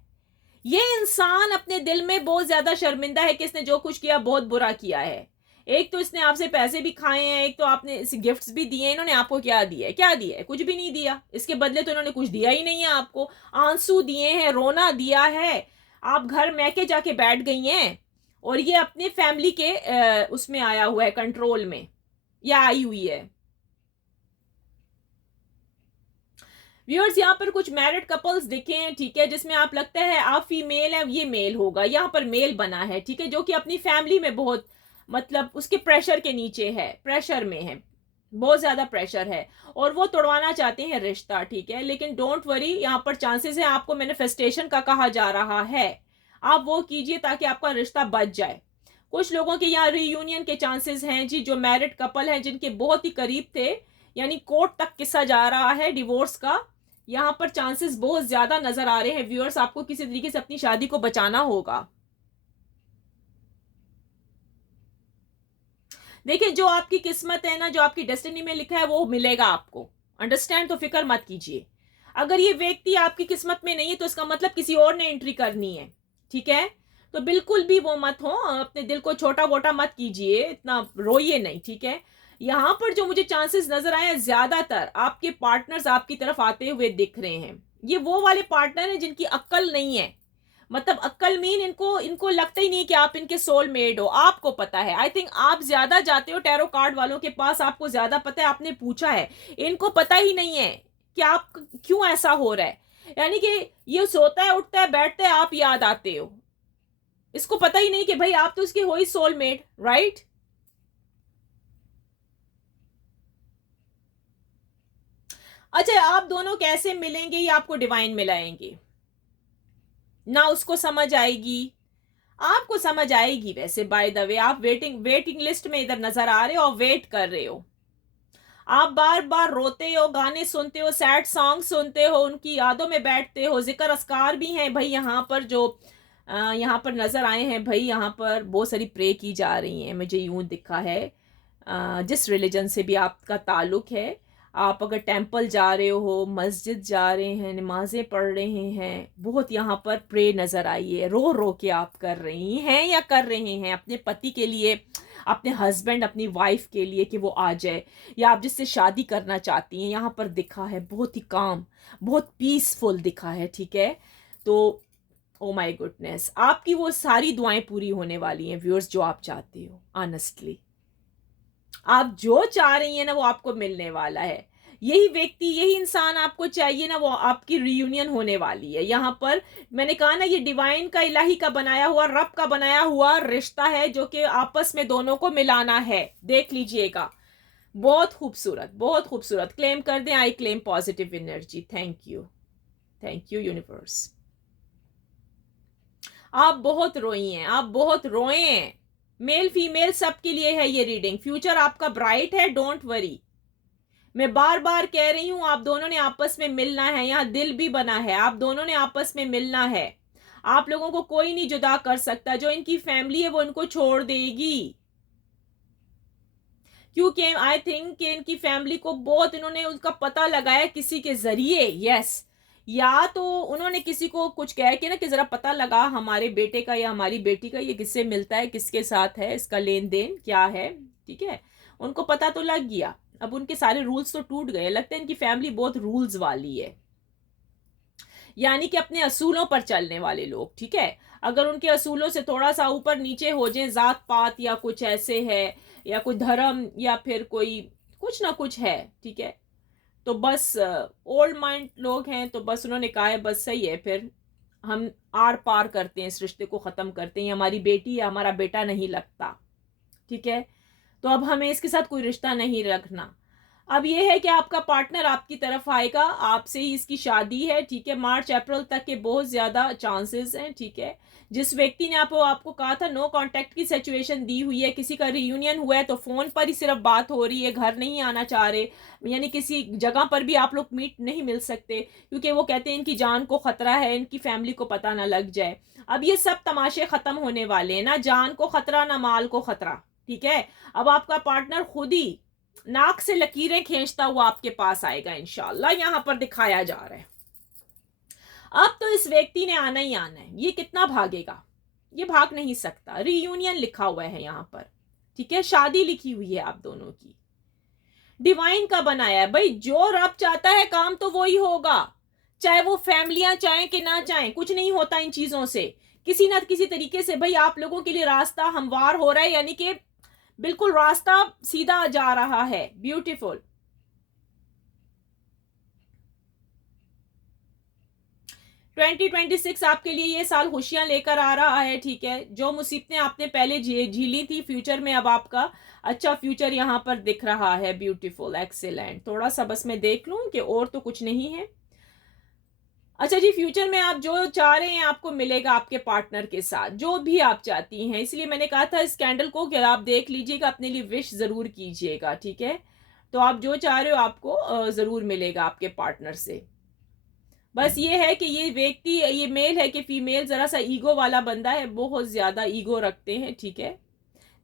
ये इंसान अपने दिल में बहुत ज्यादा शर्मिंदा है कि इसने जो कुछ किया बहुत बुरा किया है। एक तो इसने आपसे पैसे भी खाए हैं, एक तो आपने इसे गिफ्ट्स भी दिए हैं। इन्होंने आपको क्या दिया है? क्या दिया है? कुछ भी नहीं दिया। इसके बदले तो इन्होंने कुछ दिया ही नहीं है आपको। आंसू दिए हैं, रोना दिया है, आप घर मैके जाके बैठ गई हैं, और ये अपने फैमिली के उसमें आया हुआ है, कंट्रोल में या आई हुई है। व्यूअर्स, यहाँ पर कुछ मैरिड कपल्स दिखे हैं, ठीक है, जिसमें आप लगता है आप फीमेल है, ये मेल होगा। यहाँ पर मेल बना है, ठीक है, जो कि अपनी फैमिली में बहुत मतलब उसके प्रेशर के नीचे है, प्रेशर में है, बहुत ज्यादा प्रेशर है, और वो तोड़वाना चाहते हैं रिश्ता, ठीक है। लेकिन डोंट वरी, यहाँ पर चांसेस है, आपको मैनिफेस्टेशन का कहा जा रहा है, आप वो कीजिए ताकि आपका रिश्ता बच जाए। कुछ लोगों के यहाँ रीयूनियन के चांसेस हैं जी, जो मैरिड कपल हैं जिनके बहुत ही करीब थे, यानी कोर्ट तक किस्सा जा रहा है डिवोर्स का, यहाँ पर चांसेस बहुत ज्यादा नजर आ रहे हैं। व्यूअर्स, आपको किसी तरीके से अपनी शादी को बचाना होगा। देखिए, जो आपकी किस्मत है ना, जो आपकी डेस्टिनी में लिखा है वो मिलेगा आपको, अंडरस्टैंड? तो फिक्र मत कीजिए। अगर ये व्यक्ति आपकी किस्मत में नहीं है तो इसका मतलब किसी और ने एंट्री करनी है, ठीक है? तो बिल्कुल भी वो मत हो, अपने दिल को छोटा मोटा मत कीजिए, इतना रोइए नहीं, ठीक है? यहाँ पर जो मुझे चांसेस नजर आए हैं, ज्यादातर आपके पार्टनर्स आपकी तरफ आते हुए दिख रहे हैं। ये वो वाले पार्टनर हैं जिनकी अक्ल नहीं है, मतलब अक्ल मीन इनको इनको लगता ही नहीं कि आप इनके सोलमेट हो। आपको पता है, आई थिंक आप ज्यादा जाते हो टैरो कार्ड वालों के पास, आपको ज्यादा पता है, आपने पूछा है। इनको पता ही नहीं है कि आप क्यों ऐसा हो रहा है, यानी कि ये सोता है, उठता है, बैठता है, आप याद आते हो। इसको पता ही नहीं कि भाई आप तो उसके हो ही सोलमेट, राइट? अच्छा, आप दोनों कैसे मिलेंगे ये आपको डिवाइन मिलाएंगे ना, उसको समझ आएगी। आपको समझ आएगी वैसे, बाय द वे आप वेटिंग लिस्ट में इधर नजर आ रहे हो और वेट कर रहे हो। आप बार बार रोते हो, गाने सुनते हो, सैड सॉन्ग सुनते हो, उनकी यादों में बैठते हो। जिक्र अस्कार भी हैं भाई यहाँ पर, जो यहाँ पर नजर आए हैं भाई। यहाँ पर बहुत सारी प्रे की जा रही हैं, मुझे यूं दिखा है। जिस रिलीजन से भी आपका ताल्लुक है, आप अगर टेंपल जा रहे हो, मस्जिद जा रहे हैं, नमाजें पढ़ रहे हैं, बहुत यहाँ पर प्रे नज़र आई है। रो रो के आप कर रही हैं या कर रहे हैं अपने पति के लिए, अपने हस्बैंड, अपनी वाइफ के लिए कि वो आ जाए, या आप जिससे शादी करना चाहती हैं। यहाँ पर दिखा है बहुत ही काम, बहुत पीसफुल दिखा है, ठीक है? तो ओ माय गुडनेस, आपकी वो सारी दुआएं पूरी होने वाली हैं व्यूअर्स, जो आप चाहते हो। ऑनेस्टली आप जो चाह रही हैं ना, वो आपको मिलने वाला है। यही व्यक्ति, यही इंसान आपको चाहिए ना, वो आपकी रियूनियन होने वाली है। यहाँ पर मैंने कहा ना, ये डिवाइन का, इलाही का बनाया हुआ, रब का बनाया हुआ रिश्ता है, जो कि आपस में दोनों को मिलाना है। देख लीजिएगा, बहुत खूबसूरत, बहुत खूबसूरत। क्लेम कर दें, आई claim positive energy. Thank you universe. आप बहुत रोई हैं, आप बहुत रोए हैं। मेल फीमेल सबके लिए है ये रीडिंग। फ्यूचर आपका ब्राइट है, डोंट वरी। मैं बार बार कह रही हूं, आप दोनों ने आपस में मिलना है। यहाँ दिल भी बना है, आप दोनों ने आपस में मिलना है। आप लोगों को कोई नहीं जुदा कर सकता। जो इनकी फैमिली है वो इनको छोड़ देगी, क्योंकि आई थिंक कि इनकी फैमिली को बहुत, इन्होंने उसका पता लगाया किसी के जरिए। यस, या तो उन्होंने किसी को कुछ कह के ना कि जरा पता लगा हमारे बेटे का या हमारी बेटी का ये किससे मिलता है, किसके साथ है, इसका लेन देन क्या है, ठीक है? उनको पता तो लग गया। अब उनके सारे रूल्स तो टूट गए। लगता है इनकी फैमिली बहुत रूल्स वाली है, यानी कि अपने असूलों पर चलने वाले लोग, ठीक है? अगर उनके असूलों से थोड़ा सा ऊपर नीचे हो जाए, जात पात या कुछ ऐसे है, या कोई धर्म, या फिर कोई कुछ ना कुछ है, ठीक है? तो बस ओल्ड माइंड लोग हैं, तो बस उन्होंने कहा है बस सही है, फिर हम आर पार करते हैं, इस रिश्ते को ख़त्म करते हैं। हमारी बेटी या हमारा बेटा नहीं लगता, ठीक है? तो अब हमें इसके साथ कोई रिश्ता नहीं रखना। अब ये है कि आपका पार्टनर आपकी तरफ आएगा, आपसे ही इसकी शादी है, ठीक है? मार्च अप्रैल तक के बहुत ज़्यादा चांसेस हैं, ठीक है? जिस व्यक्ति ने आपको कहा था नो कांटेक्ट की सिचुएशन दी हुई है, किसी का रियूनियन हुआ है तो फ़ोन पर ही सिर्फ बात हो रही है, घर नहीं आना चाह रहे, यानी किसी जगह पर भी आप लोग मीट नहीं मिल सकते, क्योंकि वो कहते हैं इनकी जान को ख़तरा है, इनकी फैमिली को पता ना लग जाए। अब ये सब तमाशे ख़त्म होने वाले हैं, ना जान को ख़तरा ना माल को ख़तरा, ठीक है? अब आपका पार्टनर खुद ही नाक से लकीरें खींचता हुआ आपके पास आएगा इंशाल्लाह, यहां पर दिखाया जा रहा है। अब तो इस व्यक्ति ने आना ही आना है। ये कितना भागेगा? ये भाग नहीं सकता। रीयूनियन लिखा हुआ है यहां पर, ठीक है? शादी लिखी हुई है आप दोनों की। डिवाइन का बनाया है भाई, जो रब चाहता है काम तो वो ही होगा, चाहे वो फैमिलियां चाहें कि ना चाहें। कुछ नहीं होता इन चीजों से, किसी ना किसी तरीके से भाई आप लोगों के लिए रास्ता हमवार हो रहा है, यानी कि बिल्कुल रास्ता सीधा जा रहा है। ब्यूटीफुल। 2026 आपके लिए ये साल खुशियां लेकर आ रहा है, ठीक है? जो मुसीबतें आपने पहले झीली थी, फ्यूचर में अब आपका अच्छा फ्यूचर यहाँ पर दिख रहा है। Beautiful, excellent. थोड़ा सा बस मैं देख लूं कि और तो कुछ नहीं है। अच्छा जी, फ्यूचर में आप जो चाह रहे हैं आपको मिलेगा, आपके पार्टनर के साथ जो भी आप चाहती हैं। इसलिए मैंने कहा था इस कैंडल को कि आप देख लीजिएगा, अपने लिए विश ज़रूर कीजिएगा, ठीक है? तो आप जो चाह रहे हो आपको ज़रूर मिलेगा आपके पार्टनर से। बस ये है कि ये व्यक्ति, ये मेल है कि फीमेल, ज़रा सा ईगो वाला बंदा है, बहुत ज़्यादा ईगो रखते हैं, ठीक है?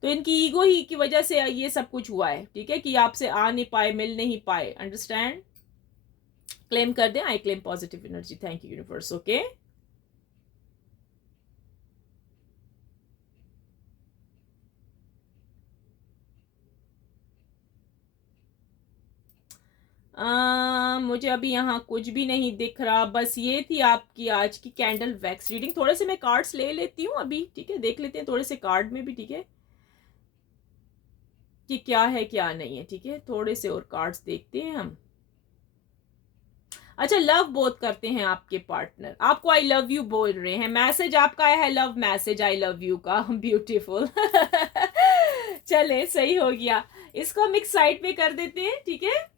तो इनकी ईगो ही की वजह से ये सब कुछ हुआ है, ठीक है? कि आपसे आ नहीं पाए, मिल नहीं पाए। अंडरस्टैंड? क्लेम कर दें, आई claim positive energy. Thank you universe. Okay, मुझे अभी यहाँ कुछ भी नहीं दिख रहा, बस ये थी आपकी आज की कैंडल वैक्स रीडिंग। थोड़े से मैं कार्ड्स ले लेती हूँ अभी, ठीक है, देख लेते हैं थोड़े से कार्ड में भी, ठीक है, कि क्या है क्या नहीं है, ठीक है, थोड़े से और कार्ड्स देखते हैं हम। अच्छा, लव बोथ करते हैं आपके पार्टनर, आपको आई लव यू बोल रहे हैं, मैसेज आपका आया है love message I love you का, ब्यूटीफुल। चले, सही हो गया, इसको हम एक साइड पे कर देते हैं, ठीक है।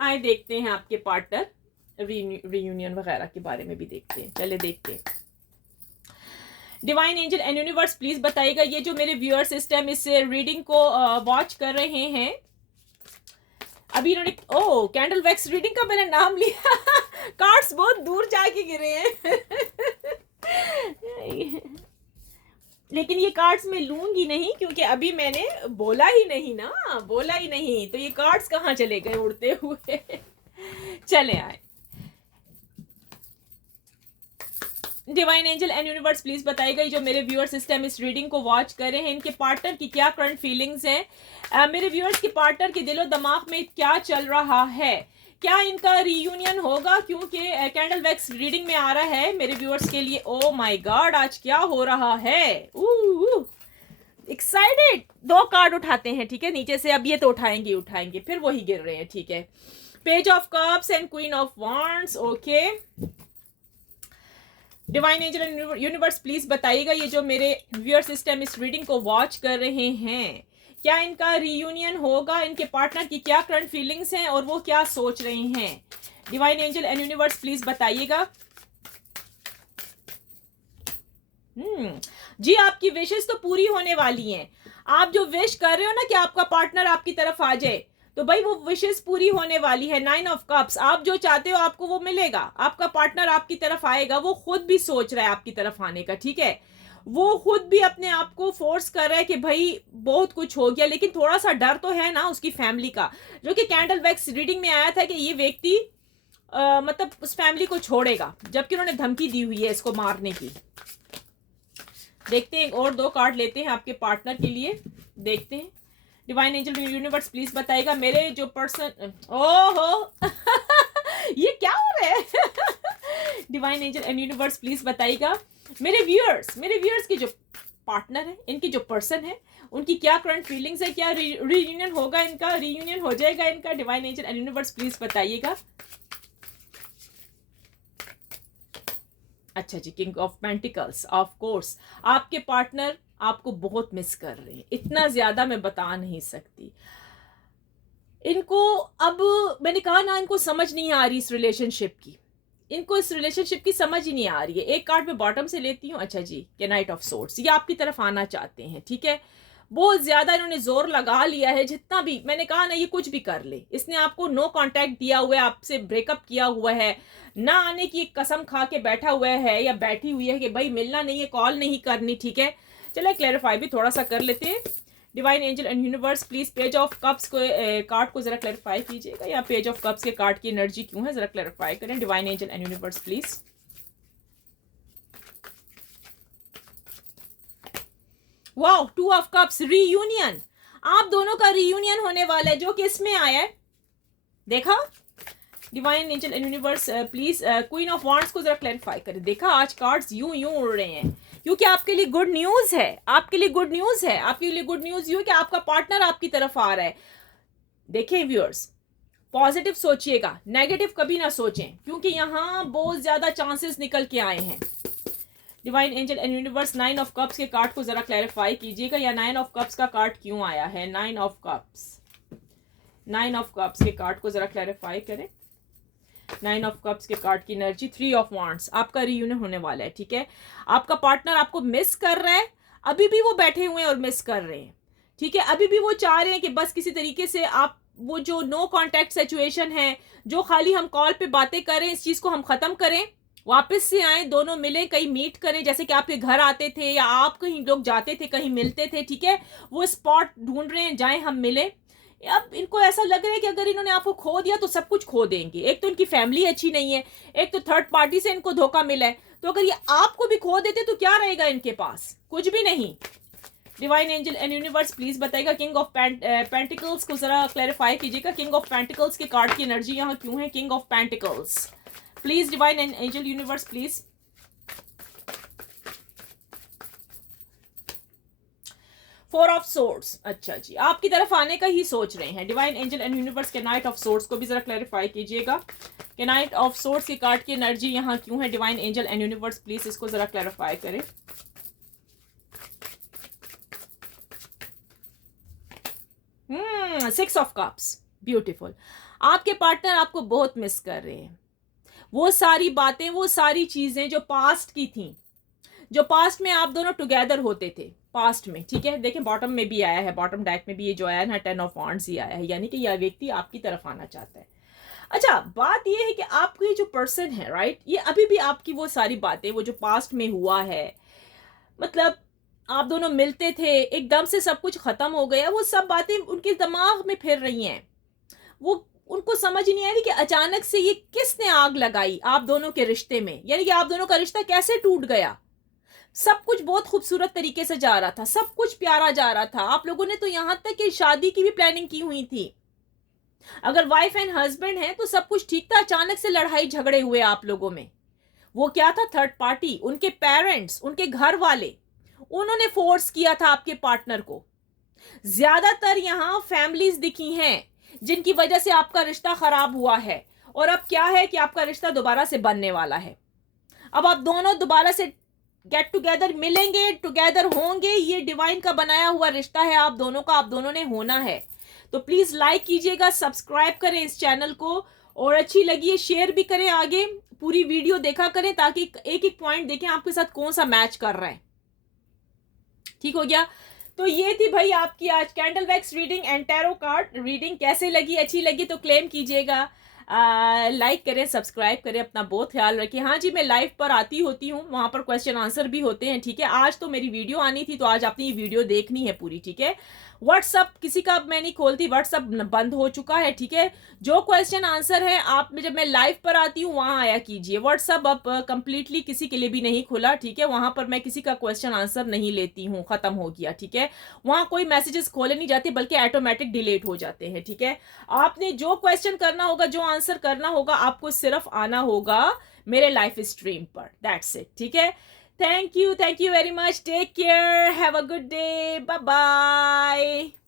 आए देखते हैं आपके पार्टनर रियूनियन वगैरह के बारे में भी देखते हैं, चले देखते हैं। Divine angel and universe please बताइएगा, ये जो मेरे व्यूअर सिस्टम इस रीडिंग को वॉच कर रहे हैं, अभी इन्होंने ओ कैंडल वैक्स रीडिंग का मैंने नाम लिया। कार्ड्स बहुत दूर जाके गिरे हैं। लेकिन ये कार्ड्स मैं लूंगी नहीं, क्योंकि अभी मैंने बोला ही नहीं ना, बोला ही नहीं, तो ये कार्ड्स कहाँ चले गए उड़ते हुए। चले आए। Divine angel and universe please बताइएगा, जो मेरे व्यूअर सिस्टम इस रीडिंग को वॉच कर रहे हैं, इनके पार्टनर की क्या करंट फीलिंग्स हैं, मेरे व्यूअर्स के पार्टनर के दिलो दिमाग में क्या चल रहा है, क्या इनका रीयूनियन होगा, क्योंकि कैंडल वैक्स रीडिंग में आ रहा है मेरे व्यूअर्स के लिए। ओ माय गॉड, आज क्या हो रहा है, एक्साइटेड। 2 कार्ड उठाते हैं, ठीक है, नीचे से, अब ये तो उठाएंगे फिर वही गिर रहे हैं, ठीक है। Page of cups and queen of wands. Okay, divine angel and universe please बताइएगा, ये जो मेरे व्यूअर सिस्टम इस रीडिंग को वॉच कर रहे हैं, क्या इनका रीयूनियन होगा, इनके पार्टनर की क्या करंट फीलिंग्स हैं और वो क्या सोच रहे हैं। Divine angel and universe please बताइएगा। जी, आपकी विशेष तो पूरी होने वाली हैं। आप जो विश कर रहे हो ना कि आपका पार्टनर आपकी तरफ आ जाए, तो भाई वो विशेष पूरी होने वाली है। 9 ऑफ कप्स, आप जो चाहते हो आपको वो मिलेगा, आपका पार्टनर आपकी तरफ आएगा, वो खुद भी सोच रहा है आपकी तरफ आने का, ठीक है, वो खुद भी अपने आप को फोर्स कर रहा है कि भाई बहुत कुछ हो गया, लेकिन थोड़ा सा डर तो है ना उसकी फैमिली का, जो कि कैंडल वैक्स रीडिंग में आया था कि ये व्यक्ति मतलब उस फैमिली को छोड़ेगा, जबकि उन्होंने धमकी दी हुई है इसको मारने की। देखते हैं, और 2 कार्ड लेते हैं आपके पार्टनर के लिए, देखते हैं। डिवाइन एंजल यूनिवर्स प्लीज बताएगा, मेरे जो पर्सन, ओहो ये क्या हो रहा है। Divine angel and universe please बताइएगा, मेरे व्यूअर्स के जो पार्टनर है, इनकी जो पर्सन है, उनकी क्या करंट फीलिंग्स है, क्या रीयूनियन होगा इनका, रीयूनियन हो जाएगा इनका। Divine angel and universe please बताइएगा। अच्छा जी, king of pentacles, of course आपके पार्टनर आपको बहुत मिस कर रहे हैं, इतना ज्यादा मैं बता नहीं सकती। इनको अब मैंने कहा ना, इनको समझ नहीं आ रही इस रिलेशनशिप की, इनको इस रिलेशनशिप की समझ ही नहीं आ रही है। एक कार्ड में बॉटम से लेती हूँ। अच्छा जी, के नाइट ऑफ सोर्ड्स, ये आपकी तरफ आना चाहते हैं, ठीक है, बहुत ज्यादा इन्होंने जोर लगा लिया है, जितना भी मैंने कहा ना, ये कुछ भी कर ले, इसने आपको नो कांटेक्ट दिया हुआ है, आपसे ब्रेकअप किया हुआ है, ना आने की एक कसम खा के बैठा हुआ है या बैठी हुई है कि भाई मिलना नहीं है, कॉल नहीं करनी, ठीक है। चलो क्लैरिफाई भी थोड़ा सा कर लेते हैं। Divine angel and universe please page of cups को कार्ड को जरा क्लैरिफाई कीजिएगा, या पेज ऑफ कप्स के कार्ड की एनर्जी क्यों है, जरा क्लैरिफाई करें। Divine angel and universe please. Wow, 2 of cups, reunion, आप दोनों का रीयूनियन होने वाला है, जो कि इसमें आया है, देखा। Divine angel and universe please queen of wands को जरा क्लैरिफाई करें। देखा, आज कार्ड्स यूं उड़ रहे हैं, क्योंकि आपके लिए गुड न्यूज है, आपके लिए गुड न्यूज है, आपके लिए गुड न्यूज ये कि आपका पार्टनर आपकी तरफ आ रहा है। देखें व्यूअर्स, पॉजिटिव सोचिएगा, नेगेटिव कभी ना सोचें, क्योंकि यहाँ बहुत ज्यादा चांसेस निकल के आए हैं। Divine angel and universe 9 of cups के कार्ड को जरा क्लैरिफाई कीजिएगा, या 9 ऑफ कप्स का कार्ड क्यों आया है। 9 ऑफ कप्स, 9 ऑफ कप्स के कार्ड को जरा क्लैरिफाई करें। 9 ऑफ कप्स के कार्ड की एनर्जी, 3 ऑफ वांड्स, आपका रियूनियन होने वाला है, ठीक है। आपका पार्टनर आपको मिस कर रहा है, अभी भी वो बैठे हुए हैं और मिस कर रहे हैं, ठीक है। अभी भी वो चाह रहे हैं कि बस किसी तरीके से आप वो जो नो कांटेक्ट सिचुएशन है, जो खाली हम कॉल पे बातें करें, इस चीज को हम खत्म करें, वापस से आए, दोनों मिले, कहीं मीट करें, जैसे कि आपके घर आते थे या आप कहीं लोग जाते थे, कहीं मिलते थे, ठीक है। वो स्पॉट ढूंढ रहे हैं, जाए हम मिले। अब इनको ऐसा लग रहा है कि अगर इन्होंने आपको खो दिया तो सब कुछ खो देंगे। एक तो इनकी फैमिली अच्छी नहीं है, एक तो थर्ड पार्टी से इनको धोखा मिला है, तो अगर ये आपको भी खो देते तो क्या रहेगा इनके पास? कुछ भी नहीं। Divine angel and universe please बताइएगा, किंग ऑफ पेंटिकल्स को जरा क्लैरिफाई कीजिएगा। किंग ऑफ पेंटिकल्स के कार्ड की एनर्जी यहाँ क्यों है? King of pentacles please, divine angel universe please. Four of swords, अच्छा जी, आपकी तरफ आने का ही सोच रहे हैं। डिवाइन एंजल एंड यूनिवर्स के नाइट ऑफ सोर्ड्स को भी जरा क्लैरिफाई कीजिएगा कि नाइट ऑफ सोर्ड्स की कार्ड की एनर्जी यहाँ क्यों है? Divine angel and universe please इसको जरा क्लैरिफाई करें। Six of cups, beautiful. आपके पार्टनर आपको बहुत मिस कर रहे हैं। वो सारी बातें, वो सारी चीजें जो पास्ट की थी, जो पास्ट में आप दोनों टुगेदर होते थे पास्ट में, ठीक है। देखें बॉटम में भी आया है, बॉटम डेक में भी ये जो आया ना 10 ऑफ वांड्स ही आया है, यानी कि यह व्यक्ति आपकी तरफ आना चाहता है। अच्छा, बात ये है कि आपकी जो पर्सन है, राइट, ये अभी भी आपकी वो सारी बातें, वो जो पास्ट में हुआ है, मतलब आप दोनों मिलते थे, एकदम से सब कुछ खत्म हो गया, वो सब बातें उनके दिमाग में फिर रही हैं। वो उनको समझ नहीं आ रही कि अचानक से ये किसने आग लगाई आप दोनों के रिश्ते में, यानी कि आप दोनों का रिश्ता कैसे टूट गया। सब कुछ बहुत खूबसूरत तरीके से जा रहा था, सब कुछ प्यारा जा रहा था। आप लोगों ने तो यहां तक कि शादी की भी प्लानिंग की हुई थी। अगर वाइफ एंड हस्बैंड है तो सब कुछ ठीक था, अचानक से लड़ाई झगड़े हुए आप लोगों में। वो क्या था? थर्ड पार्टी, उनके पेरेंट्स, उनके घर वाले, उन्होंने फोर्स किया था आपके पार्टनर को। ज्यादातर यहां फैमिलीज दिखी हैं जिनकी वजह से आपका रिश्ता खराब हुआ है। और अब क्या है कि आपका रिश्ता दोबारा से बनने वाला है। अब आप दोनों दोबारा से गेट टुगेदर मिलेंगे, टुगेदर होंगे। ये डिवाइन का बनाया हुआ रिश्ता है आप दोनों का, आप दोनों ने होना है। तो प्लीज लाइक कीजिएगा, सब्सक्राइब करें इस चैनल को, और अच्छी लगी है शेयर भी करें आगे। पूरी वीडियो देखा करें ताकि एक एक पॉइंट देखें आपके साथ कौन सा मैच कर रहा है। ठीक हो गया? तो ये थी भाई आपकी आज candle wax reading and tarot card reading. कैसे लगी? अच्छी लगी तो क्लेम कीजिएगा, लाइक करें, सब्सक्राइब करें, अपना बहुत ख्याल रखिए। हाँ जी, मैं लाइव पर आती होती हूँ, वहाँ पर क्वेश्चन आंसर भी होते हैं, ठीक है। आज तो मेरी वीडियो आनी थी, तो आज आपने ये वीडियो देखनी है पूरी, ठीक है। व्हाट्सअप किसी का मैं नहीं खोलती, व्हाट्सअप बंद हो चुका है, ठीक है। जो क्वेश्चन आंसर है आप जब मैं लाइव पर आती हूँ वहाँ आया कीजिए। व्हाट्सअप अब कंप्लीटली किसी के लिए भी नहीं खुला, ठीक है। वहाँ पर मैं किसी का क्वेश्चन आंसर नहीं लेती हूँ, खत्म हो गया, ठीक है। वहाँ कोई मैसेजेस खोले नहीं जाते, बल्कि ऑटोमेटिक डिलीट हो जाते हैं, ठीक है। आपने जो क्वेश्चन करना होगा, जो आंसर करना होगा, आपको सिर्फ आना होगा मेरे लाइव स्ट्रीम पर, दैट्स इट, ठीक है। Thank you very much, take care, have a good day, bye bye.